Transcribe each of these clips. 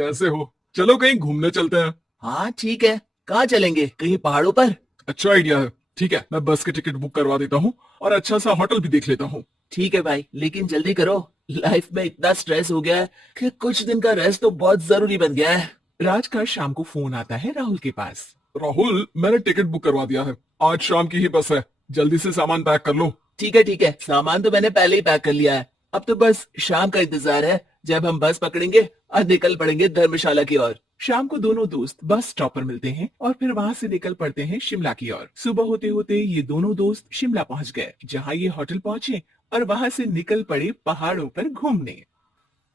कैसे हो? चलो कहीं घूमने चलते हैं। हाँ ठीक है। कहाँ चलेंगे? कहीं पहाड़ों पर? अच्छा आइडिया है। ठीक है, मैं बस की टिकट बुक करवा देता हूँ और अच्छा सा होटल भी देख लेता हूँ। ठीक है भाई, लेकिन जल्दी करो। लाइफ में इतना स्ट्रेस हो गया है कि कुछ दिन का रेस्ट तो बहुत जरूरी बन गया है। राज का शाम को फोन आता है राहुल के पास। राहुल, मैंने टिकट बुक करवा दिया है। आज शाम की ही बस है। जल्दी से सामान पैक कर लो। ठीक है, सामान तो मैंने पहले ही पैक कर लिया है। अब तो बस शाम का इंतजार है, जब हम बस पकड़ेंगे और निकल पड़ेंगे धर्मशाला की ओर। शाम को दोनों दोस्त बस स्टॉप पर मिलते हैं और फिर वहां से निकल पड़ते हैं शिमला की ओर। सुबह होते होते ये दोनों दोस्त शिमला पहुंच गए, जहां ये होटल पहुंचे और वहां से निकल पड़े पहाड़ों पर घूमने।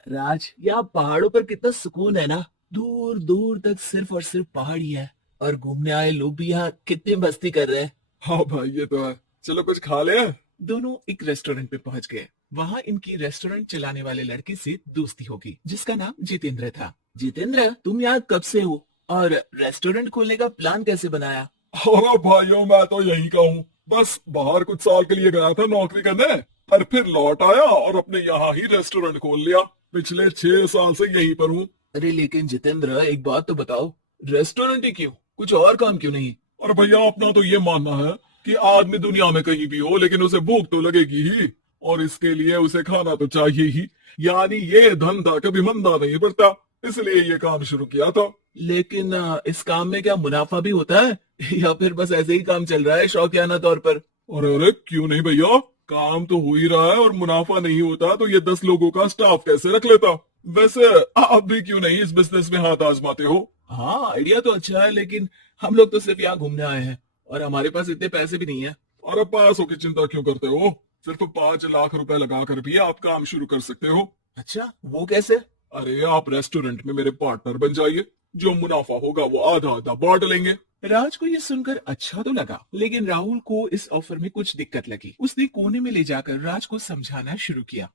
राज, यहाँ पहाड़ों पर कितना सुकून है ना। दूर दूर तक सिर्फ और सिर्फ पहाड़ ही है, और घूमने आए लोग भी यहाँ कितनी मस्ती कर रहे हैं। हाँ भाई, ये तो है। चलो कुछ खा ले। दोनों एक रेस्टोरेंट पे पहुंच गए। वहां इनकी रेस्टोरेंट चलाने वाले लड़के से दोस्ती होगी, जिसका नाम जितेंद्र था। जितेंद्र, तुम यहाँ कब से हो और रेस्टोरेंट खोलने का प्लान कैसे बनाया? अरे भाइयों, मैं तो यहीं का हूँ। बस बाहर कुछ साल के लिए गया था नौकरी करने, और फिर लौट आया और अपने यहाँ ही रेस्टोरेंट खोल लिया। पिछले 6 साल से यहीं पर हूँ। अरे लेकिन जितेंद्र, एक बात तो बताओ, रेस्टोरेंट ही क्यों? कुछ और काम क्यों नहीं? और भैया, अपना तो ये मानना है कि आदमी दुनिया में कहीं भी हो, लेकिन उसे भूख तो लगेगी ही, और इसके लिए उसे खाना तो चाहिए ही। यानी ये धंधा कभी मंदा नहीं पड़ता, इसलिए ये काम शुरू किया था। लेकिन इस काम में क्या मुनाफा भी होता है या फिर बस ऐसे ही काम चल रहा है शौकियाना तौर पर? और अरे क्यों नहीं भैया, काम तो हो ही रहा है, और मुनाफा नहीं होता तो ये 10 लोगों का स्टाफ कैसे रख लेता। वैसे आप भी क्यों नहीं इस बिजनेस में हाथ आजमाते हो? हाँ, आइडिया तो अच्छा है, लेकिन हम लोग तो सिर्फ यहाँ घूमने आए हैं और हमारे पास इतने पैसे भी नहीं है। और अब पैसों की चिंता क्यों करते हो? सिर्फ 5 लाख रुपए लगा कर भी आप काम शुरू कर सकते हो। अच्छा, वो कैसे? अरे आप रेस्टोरेंट में मेरे पार्टनर बन जाइए। जो मुनाफा होगा वो आधा आधा बांट लेंगे। राज को ये सुनकर अच्छा तो लगा, लेकिन राहुल को इस ऑफर में कुछ दिक्कत लगी। उसने कोने में ले जाकर राज को समझाना शुरू किया।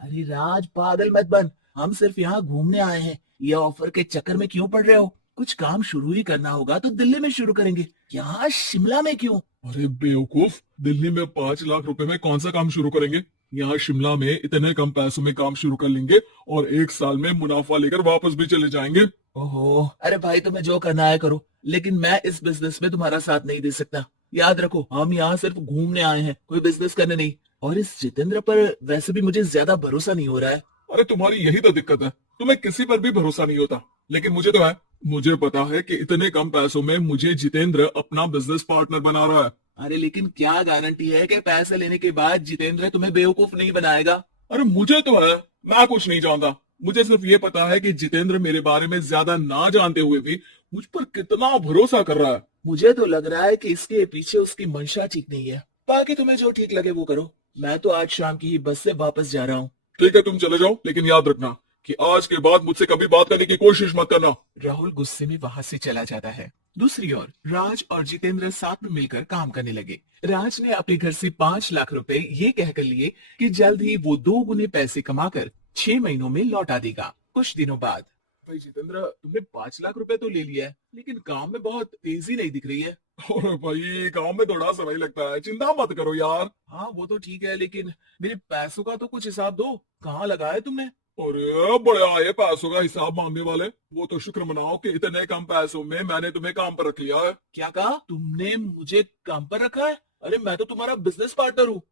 अरे राज, पागल मत बन। हम सिर्फ यहाँ घूमने आए हैं, ये ऑफर के चक्कर में क्यों पड़ रहे हो? कुछ काम शुरू ही करना होगा तो दिल्ली में शुरू करेंगे, यहाँ शिमला में क्यों? अरे बेवकूफ, दिल्ली में 5 लाख रुपए में कौन सा काम शुरू करेंगे? यहाँ शिमला में इतने कम पैसों में काम शुरू कर लेंगे और 1 साल में मुनाफा लेकर वापस भी चले जाएंगे। ओहो, अरे भाई, तुम्हें जो करना है करो, लेकिन मैं इस बिजनेस में तुम्हारा साथ नहीं दे सकता। याद रखो, हम यहाँ सिर्फ घूमने आए हैं, कोई बिजनेस करने नहीं। और इस जितेंद्र पर वैसे भी मुझे ज्यादा भरोसा नहीं हो रहा है। अरे तुम्हारी यही तो दिक्कत है, तुम्हें किसी पर भी भरोसा नहीं होता। लेकिन मुझे तो है। मुझे पता है कि इतने कम पैसों में मुझे जितेंद्र अपना बिजनेस पार्टनर बना रहा है। अरे लेकिन क्या गारंटी है कि पैसे लेने के बाद जितेंद्र तुम्हें बेवकूफ नहीं बनाएगा? अरे मुझे तो है। मैं कुछ नहीं जानता। मुझे सिर्फ ये पता है कि जितेंद्र मेरे बारे में ज्यादा ना जानते हुए भी मुझ पर कितना भरोसा कर रहा है। मुझे तो लग रहा है कि इसके पीछे उसकी मंशा ठीक नहीं है। बाकी तुम्हें जो ठीक लगे वो करो। मैं तो आज शाम की ही बस से वापस जा रहा हूँ। ठीक है, तुम चले जाओ, लेकिन याद रखना कि आज के बाद मुझसे कभी बात करने की कोशिश मत करना। राहुल गुस्से में वहां से चला जाता है। दूसरी ओर राज और जितेंद्र साथ में मिलकर काम करने लगे। राज ने अपने घर से 5 लाख रुपए ये कहकर लिए कि जल्द ही वो 2 गुने पैसे कमाकर 6 महीनों में लौटा देगा। कुछ दिनों बाद, भाई जितेंद्र, तुमने 5 लाख रुपए तो ले लिया है, लेकिन काम में बहुत तेजी नहीं दिख रही है। और भाई, काम में थोड़ा समय लगता है, चिंता मत करो यार। हाँ वो तो ठीक है, लेकिन मेरे पैसों का तो कुछ हिसाब दो। कहाँ लगाया तुमने? अरे बड़े आए पैसों का हिसाब मांगने वाले। वो तो शुक्र मनाओ कि इतने कम पैसों में मैंने तुम्हें काम पर रख लिया है। क्या कहा तुमने? मुझे काम पर रखा है? अरे मैं तो तुम्हारा बिजनेस पार्टनर हूँ।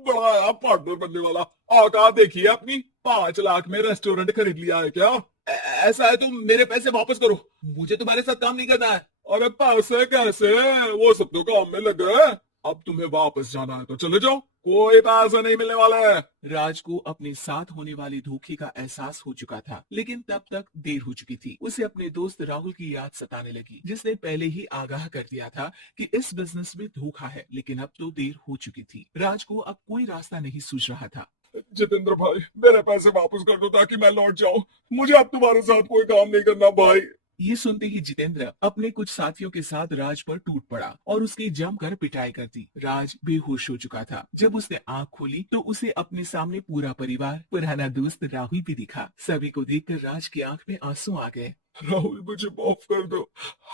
बड़ा आया पार्टनर बनने वाला। औकात देखिए अपनी। 5 लाख में रेस्टोरेंट खरीद लिया है क्या? ऐसा है, तुम मेरे पैसे वापस करो। मुझे तुम्हारे साथ काम नहीं करना है। अरे पैसे कैसे? वो सब तो काम में लग गए। अब तुम्हें वापस जाना है तो चले जाओ, कोई पैसा नहीं मिलने वाला है। राज को अपने साथ होने वाली धोखे का एहसास हो चुका था, लेकिन तब तक देर हो चुकी थी। उसे अपने दोस्त राहुल की याद सताने लगी, जिसने पहले ही आगाह कर दिया था कि इस बिजनेस में धोखा है। लेकिन अब तो देर हो चुकी थी। राज को अब कोई रास्ता नहीं सूझ रहा था। जितेंद्र भाई, मेरे पैसे वापस कर दो ताकि मैं लौट जाऊं। मुझे अब तुम्हारे साथ कोई काम नहीं करना भाई। ये सुनते ही जितेंद्र अपने कुछ साथियों के साथ राज पर टूट पड़ा और उसकी जमकर पिटाई कर दी। राज बेहोश हो चुका था। जब उसने आंख खोली तो उसे अपने सामने पूरा परिवार, पुराना दोस्त राहुल भी दिखा। सभी को देखकर राज की आंख में आंसू आ गए। राहुल, मुझे माफ कर दो।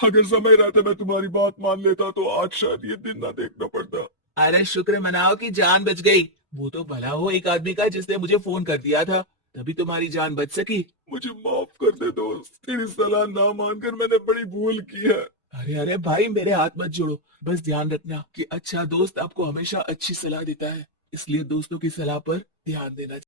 अगर समय रहता मैं तुम्हारी बात मान लेता तो आज शायद ये दिन ना देखना पड़ता। अरे शुक्र मनाओ कि जान बच गई। वो तो भला हो एक आदमी का जिसने मुझे फोन कर दिया था, तभी तुम्हारी जान बच सकी। मुझे माफ कर दे दोस्त, तेरी सलाह ना मानकर मैंने बड़ी भूल की है। अरे अरे भाई, मेरे हाथ मत जोड़ो। बस ध्यान रखना कि अच्छा दोस्त आपको हमेशा अच्छी सलाह देता है, इसलिए दोस्तों की सलाह पर ध्यान देना चाहिए।